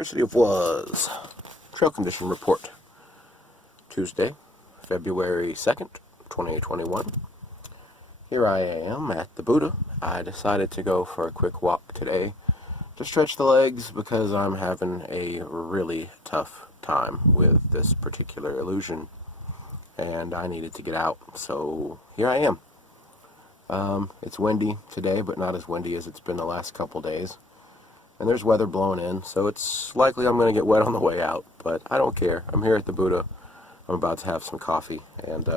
Ersity of Was. Trail condition report. Tuesday, February 2nd, 2021. Here I am at the Buddha. I decided to go for a quick walk today to stretch the legs because I'm having a really tough time with this particular illusion. And I needed to get out, so here I am. It's windy today, but not as windy as it's been the last couple days. And there's weather blowing in, so it's likely I'm going to get wet on the way out, but I don't care. I'm here at the Buddha. I'm about to have some coffee and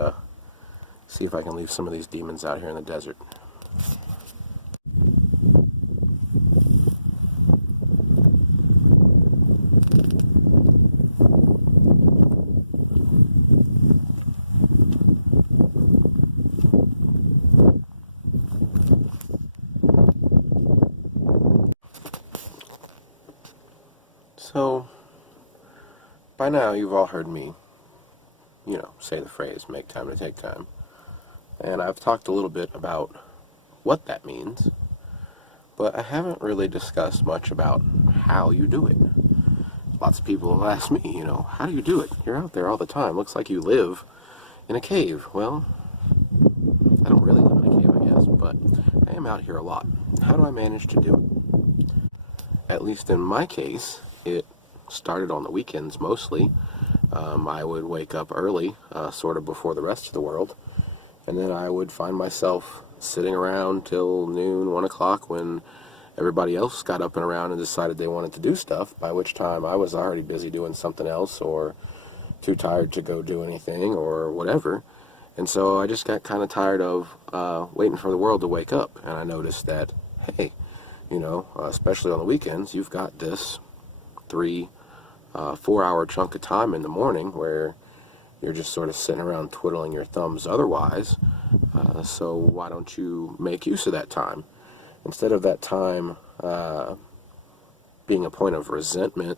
see if I can leave some of these demons out here in the desert. So, by now you've all heard me, say the phrase, make time to take time. And I've talked a little bit about what that means, but I haven't really discussed much about how you do it. Lots of people have asked me, how do you do it? You're out there all the time. Looks like you live in a cave. Well, I don't really live in a cave, I guess, but I am out here a lot. How do I manage to do it? At least in my case, it started on the weekends mostly. I would wake up early, sort of before the rest of the world, and then I would find myself sitting around till noon, 1 o'clock, when everybody else got up and around and decided they wanted to do stuff, by which time I was already busy doing something else or too tired to go do anything or whatever. And so I just got kind of tired of waiting for the world to wake up, and I noticed that, hey, especially on the weekends, you've got this 4-hour chunk of time in the morning where you're just sort of sitting around twiddling your thumbs otherwise. So why don't you make use of that time? Instead of that time being a point of resentment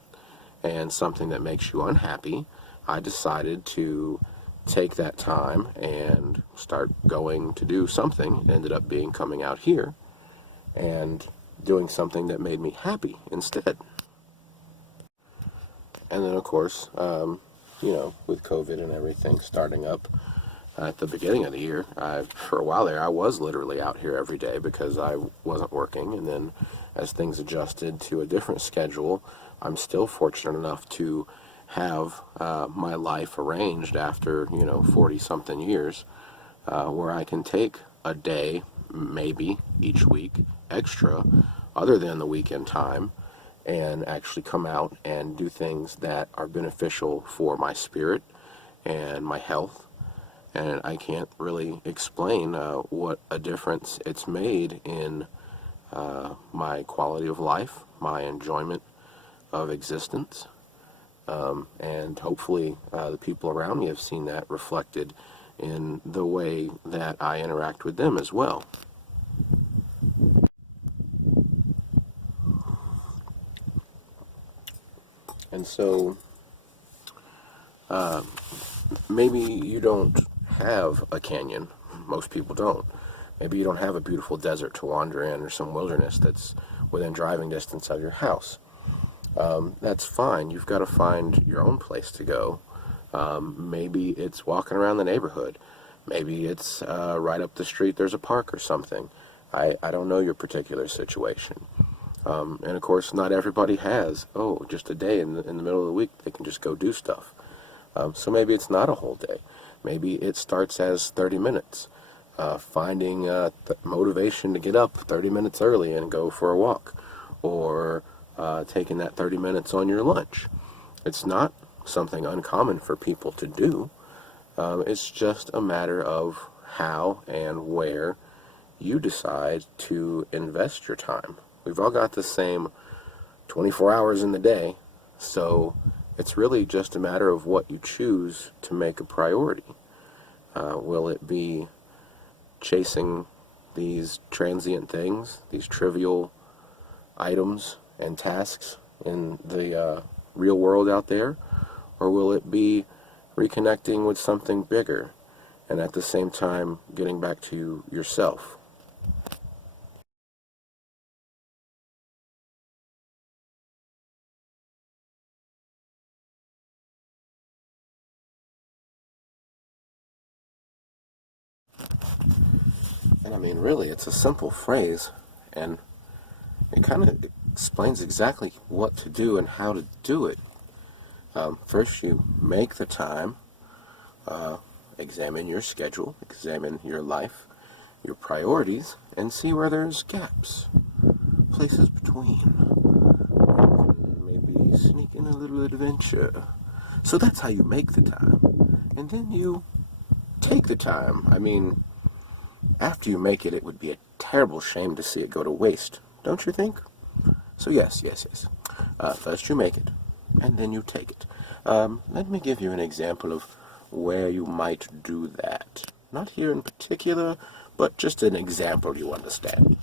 and something that makes you unhappy, I decided to take that time and start going to do something. It ended up being coming out here and doing something that made me happy instead. And then, of course, with COVID and everything starting up at the beginning of the year, for a while there, I was literally out here every day because I wasn't working. And then as things adjusted to a different schedule, I'm still fortunate enough to have my life arranged after, 40-something years, where I can take a day, maybe each week, extra, other than the weekend time, and actually come out and do things that are beneficial for my spirit and my health. And I can't really explain what a difference it's made in my quality of life, my enjoyment of existence, and hopefully the people around me have seen that reflected in the way that I interact with them as well. And so, maybe you don't have a canyon. Most people don't. Maybe you don't have a beautiful desert to wander in or some wilderness that's within driving distance of your house. That's fine. You've got to find your own place to go. Maybe it's walking around the neighborhood. Maybe it's right up the street there's a park or something. I don't know your particular situation. And of course, not everybody has, just a day in the middle of the week they can just go do stuff. So maybe it's not a whole day. Maybe it starts as 30 minutes. Finding motivation to get up 30 minutes early and go for a walk. Or taking that 30 minutes on your lunch. It's not something uncommon for people to do. It's just a matter of how and where you decide to invest your time. We've all got the same 24 hours in the day, so it's really just a matter of what you choose to make a priority. Will it be chasing these transient things, these trivial items and tasks in the real world out there? Or will it be reconnecting with something bigger and at the same time getting back to yourself? And I mean, really, it's a simple phrase, and it kind of explains exactly what to do and how to do it. First, you make the time, examine your schedule, examine your life, your priorities, and see where there's gaps, places between. Maybe sneak in a little adventure. So that's how you make the time. And then you take the time. I mean, after you make it, it would be a terrible shame to see it go to waste, don't you think? So yes. First you make it, and then you take it. Let me give you an example of where you might do that. Not here in particular, but just an example, you understand.